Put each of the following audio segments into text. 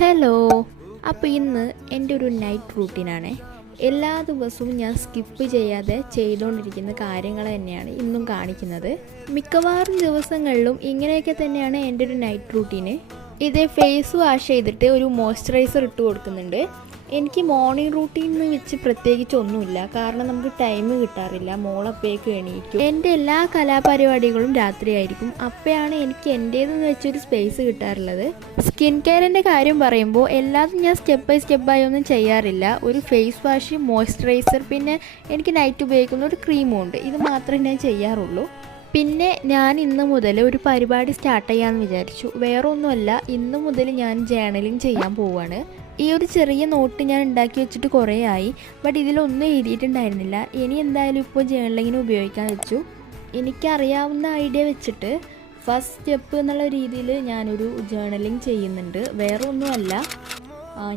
Hello. അപ്പോൾ ഇന്ന് എൻ്റെ ഒരു നൈറ്റ് റൂട്ടീനാണ്. എല്ലാ ദിവസവും ഞാൻ സ്കിപ്പ് ചെയ്യാതെ ചെയ്തുകൊണ്ടിരിക്കുന്ന കാര്യങ്ങൾ തന്നെയാണ് ഇന്നും കാണിക്കുന്നത്. മിക്കവാറും ദിവസങ്ങളിലും ഇങ്ങനെയൊക്കെ തന്നെയാണ് എൻ്റെ ഒരു നൈറ്റ് റൂട്ടീന്. ഇത് ഫേസ് വാഷ് ചെയ്തിട്ട് ഒരു മോയ്സ്ചറൈസർ ഇട്ട് കൊടുക്കുന്നുണ്ട്. എനിക്ക് മോർണിംഗ് റൂട്ടീൻ വെച്ച് പ്രത്യേകിച്ച് ഒന്നുമില്ല, കാരണം നമുക്ക് ടൈം കിട്ടാറില്ല. മോളപ്പേക്ക് എണീക്കും. എൻ്റെ എല്ലാ കലാപരിപാടികളും രാത്രിയായിരിക്കും. അപ്പോഴാണ് എനിക്ക് എൻ്റേതെന്ന് വെച്ചൊരു സ്പേസ് കിട്ടാറുള്ളത്. സ്കിൻ കെയറിൻ്റെ കാര്യം പറയുമ്പോൾ എല്ലാതും ഞാൻ സ്റ്റെപ്പ് ബൈ സ്റ്റെപ്പായി ഒന്നും ചെയ്യാറില്ല. ഒരു ഫേസ് വാഷ്, മോയ്സ്ചറൈസർ, പിന്നെ എനിക്ക് നൈറ്റ് ഉപയോഗിക്കുന്ന ഒരു ക്രീമും ഉണ്ട്. ഇത് മാത്രമേ ഞാൻ ചെയ്യാറുള്ളൂ. പിന്നെ ഞാൻ ഇന്ന് മുതൽ ഒരു പരിപാടി സ്റ്റാർട്ട് ചെയ്യാമെന്ന് വിചാരിച്ചു. വേറെ ഒന്നുമല്ല, ഇന്ന് മുതൽ ഞാൻ ജേർണലിങ് ചെയ്യാൻ പോവുകയാണ്. ഈ ഒരു ചെറിയ നോട്ട് ഞാൻ ഉണ്ടാക്കി വെച്ചിട്ട് കുറേ ആയി, ബട്ട് ഇതിലൊന്നും എഴുതിയിട്ടുണ്ടായിരുന്നില്ല. ഇനി എന്തായാലും ഇപ്പോൾ ജേർണലിങ്ങിന് ഉപയോഗിക്കാൻ വെച്ചു. എനിക്കറിയാവുന്ന ഐഡിയ വെച്ചിട്ട് ഫസ്റ്റ് സ്റ്റെപ്പ് എന്നുള്ള രീതിയിൽ ഞാനൊരു ജേർണലിങ് ചെയ്യുന്നുണ്ട്. വേറെ ഒന്നുമല്ല,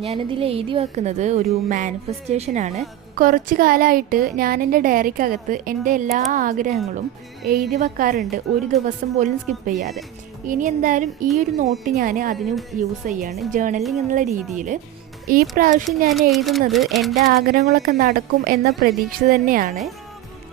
ഞാനിതിൽ എഴുതി വെക്കുന്നത് ഒരു മാനിഫെസ്റ്റേഷനാണ്. കുറച്ച് കാലമായിട്ട് ഞാൻ എൻ്റെ ഡയറിക്കകത്ത് എൻ്റെ എല്ലാ ആഗ്രഹങ്ങളും എഴുതി വെക്കാറുണ്ട്, ഒരു ദിവസം പോലും സ്കിപ്പ് ചെയ്യാതെ. ഇനി എന്തായാലും ഈ ഒരു നോട്ട് ഞാൻ അതിന് യൂസ് ചെയ്യാണ്, ജേർണലിംഗ് എന്നുള്ള രീതിയിൽ. ഈ പ്രാവശ്യം ഞാൻ എഴുതുന്നത് എൻ്റെ ആഗ്രഹങ്ങളൊക്കെ നടക്കും എന്ന പ്രതീക്ഷ തന്നെയാണ്.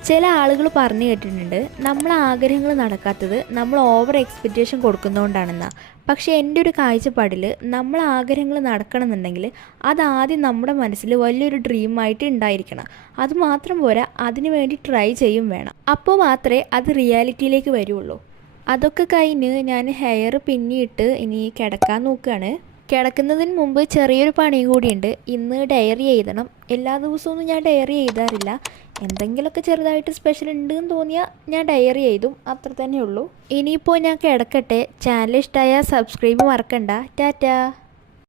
ചില ആളുകൾ പറഞ്ഞു കേട്ടിട്ടുണ്ട്, നമ്മൾ ആഗ്രഹങ്ങൾ നടക്കാത്തത് നമ്മൾ ഓവർ എക്സ്പെക്റ്റേഷൻ കൊടുക്കുന്നതുകൊണ്ടാണെന്നാ. പക്ഷേ എൻ്റെ ഒരു കാഴ്ചപ്പാടിൽ നമ്മൾ ആഗ്രഹങ്ങൾ നടക്കണമെന്നുണ്ടെങ്കിൽ അതാദ്യം നമ്മുടെ മനസ്സിൽ വലിയൊരു ഡ്രീമായിട്ട് ഉണ്ടായിരിക്കണം. അതുമാത്രം പോരാ, അതിനു വേണ്ടി ട്രൈ ചെയ്യും വേണം. അപ്പോൾ മാത്രമേ അത് റിയാലിറ്റിയിലേക്ക് വരുള്ളൂ. അതൊക്കെ കഴിഞ്ഞ് ഞാൻ ഹെയർ പിന്നിയിട്ട് ഇനി കിടക്കാൻ നോക്കുകയാണ്. കിടക്കുന്നതിന് മുമ്പ് ചെറിയൊരു പണിയും കൂടിയുണ്ട്. ഇന്ന് ഡയറി എഴുതണം. എല്ലാ ദിവസമൊന്നും ഞാൻ ഡയറി എഴുതാറില്ല. എന്തെങ്കിലുമൊക്കെ ചെറുതായിട്ട് സ്പെഷ്യൽ ഉണ്ടെന്ന് തോന്നിയാൽ ഞാൻ ഡയറി എഴുതും, അത്ര തന്നെ ഉള്ളൂ. ഇനിയിപ്പോൾ ഞാൻ കിടക്കട്ടെ. ചാനൽ ഇഷ്ടമായാൽ സബ്സ്ക്രൈബ് മറക്കണ്ട. ടാറ്റാ.